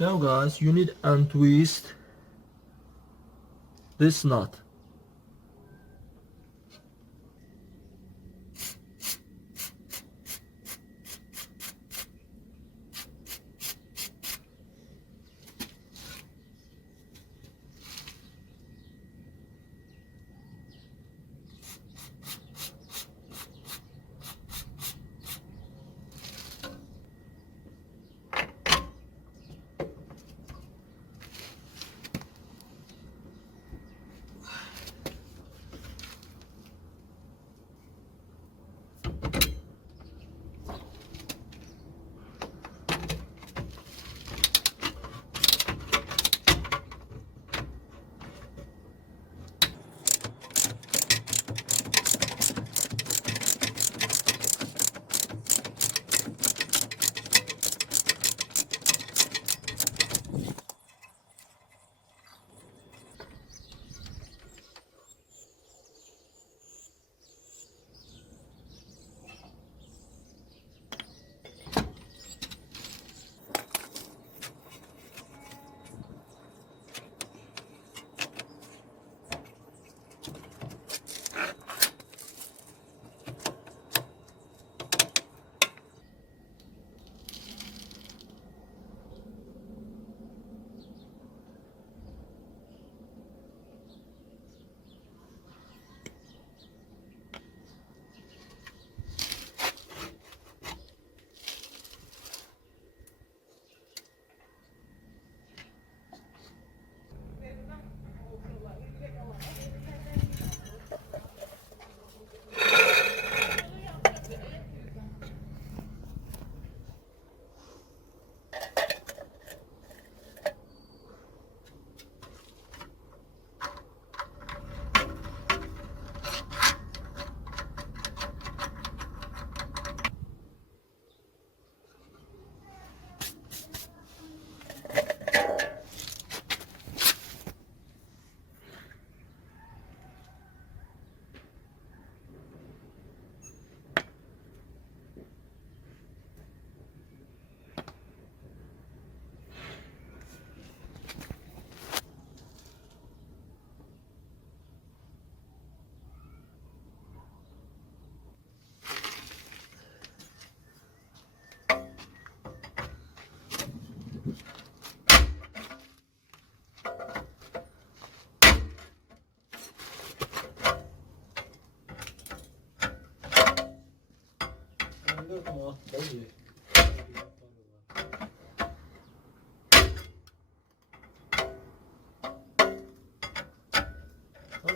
Now guys, you need to untwist this knot.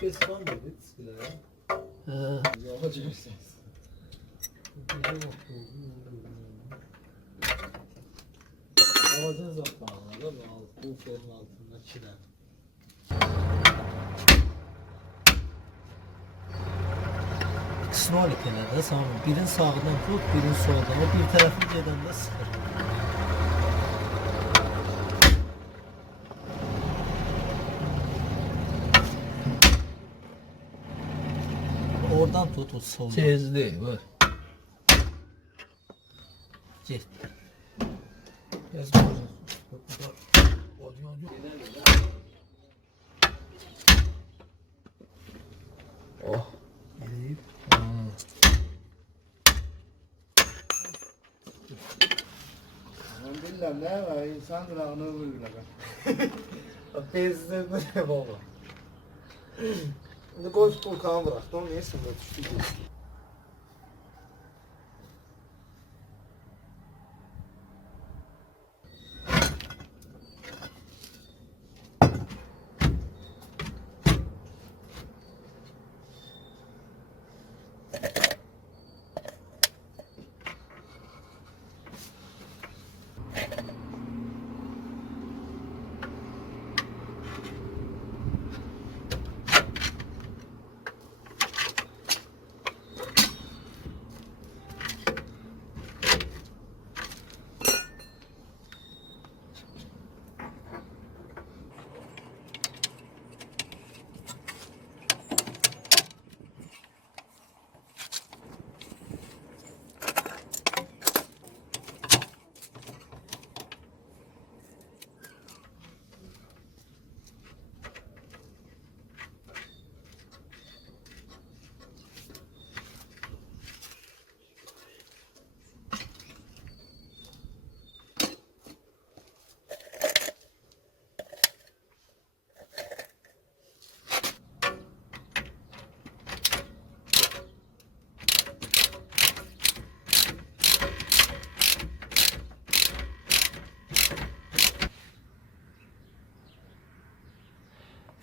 Kesman dedi ya. Yapacağız. Havacın zamanında bu ferin altında çilen. Snolik elədə sağ birin sağdan tut, birin soldan. O bir tərəfi gedəndə sıxır. Oradan tut o soldan. Tezli bu. Get. Yaz Oh. Eleyip. Bilmem ne var, insan durağını vururlar. Tezli bu baba. Şimdi golf pulkanı bıraktı, onu neyse de düştü.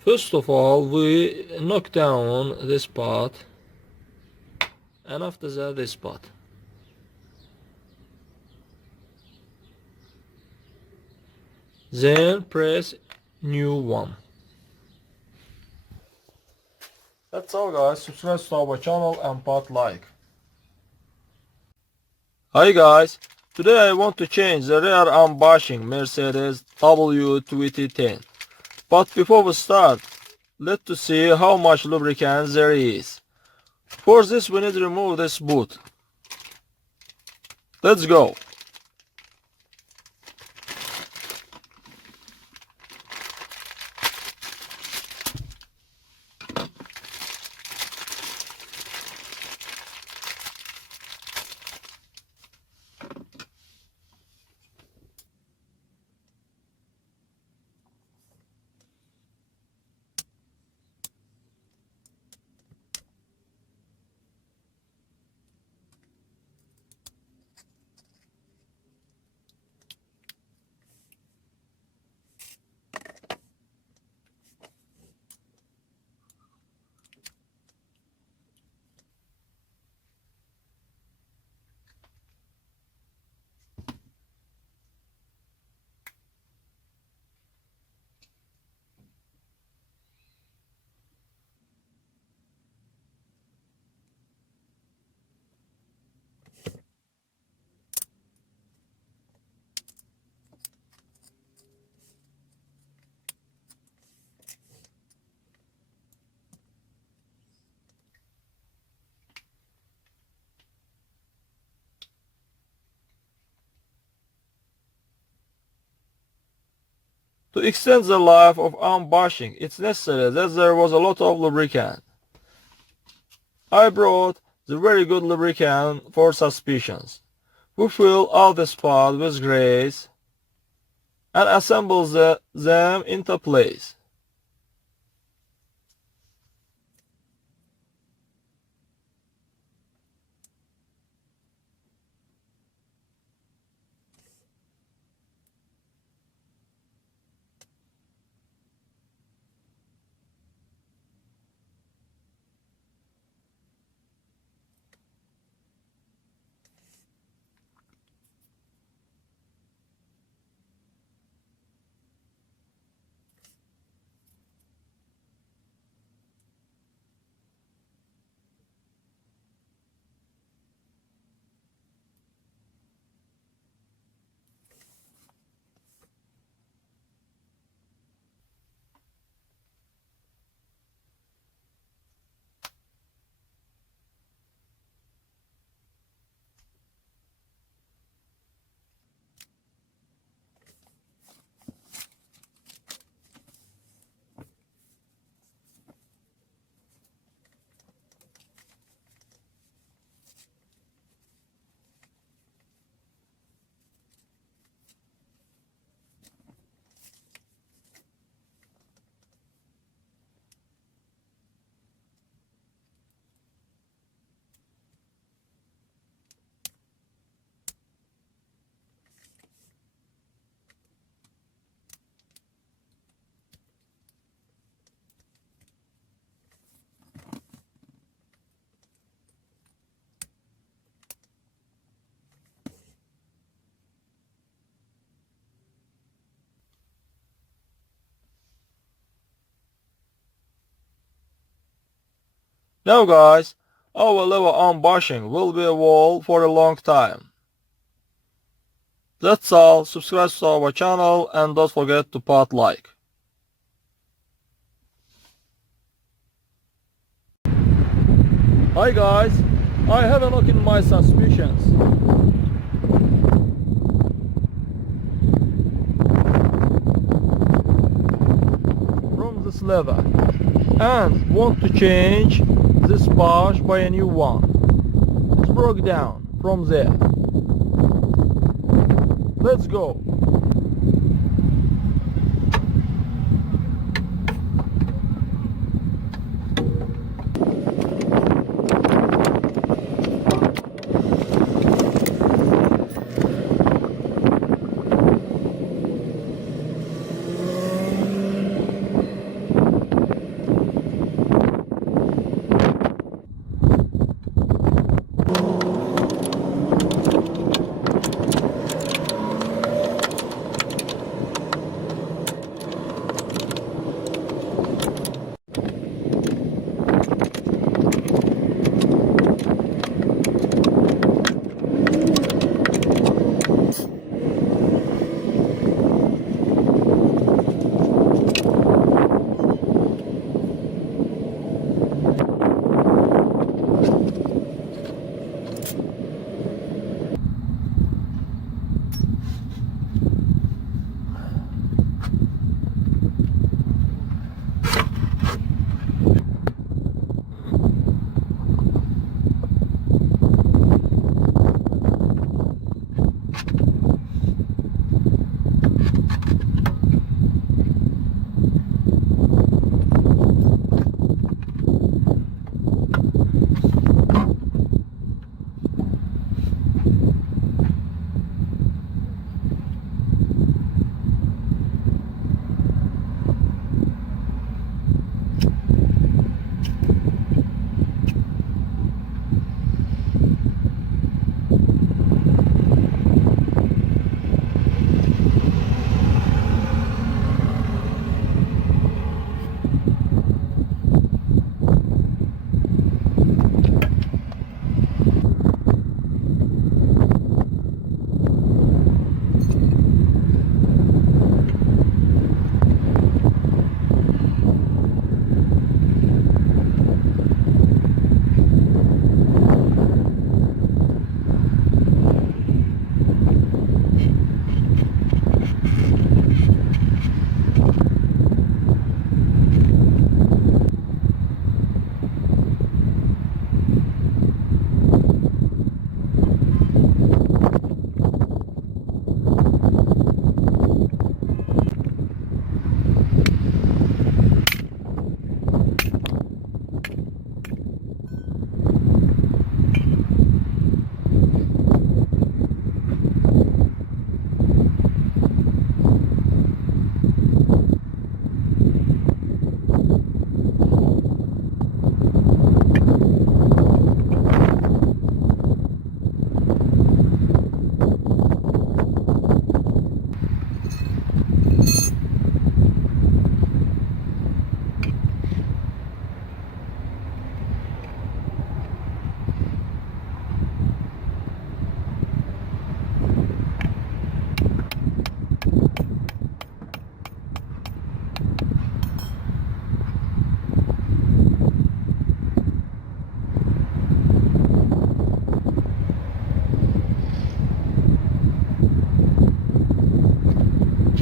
First of all, we knock down this part, and after that this part. Then press new one. That's all guys, subscribe to our channel and put like. Hi guys, today I want to change the rear arm bushing Mercedes W210. But before we start, let's see how much lubricant there is. For this we need to remove this boot. Let's go. To extend the life of arm bushing, it's necessary that there was a lot of lubricant. I brought the very good lubricant for suspensions. We fill all this part with grease and assemble them into place. Now guys, our lower arm bushing will be a wall for a long time. That's all, subscribe to our channel and don't forget to put like. Hi guys, I have a look in my suspensions. From this lever, and want to change this bush by a new one. It's broke down from there. Let's go.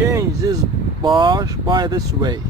change this bush by this way.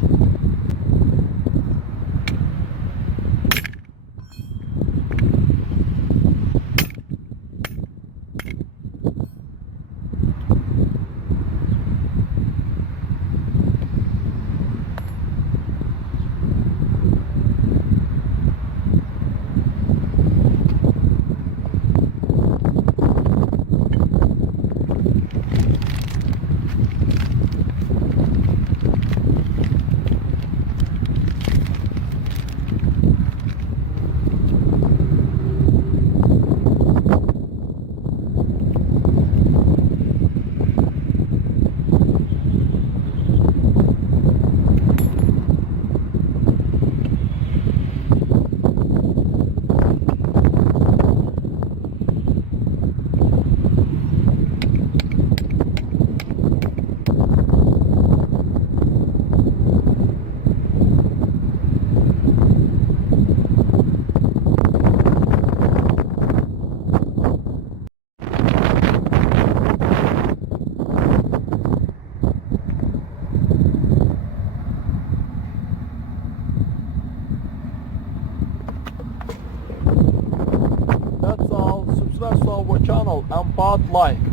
That's all. Subscribe to our channel and part like.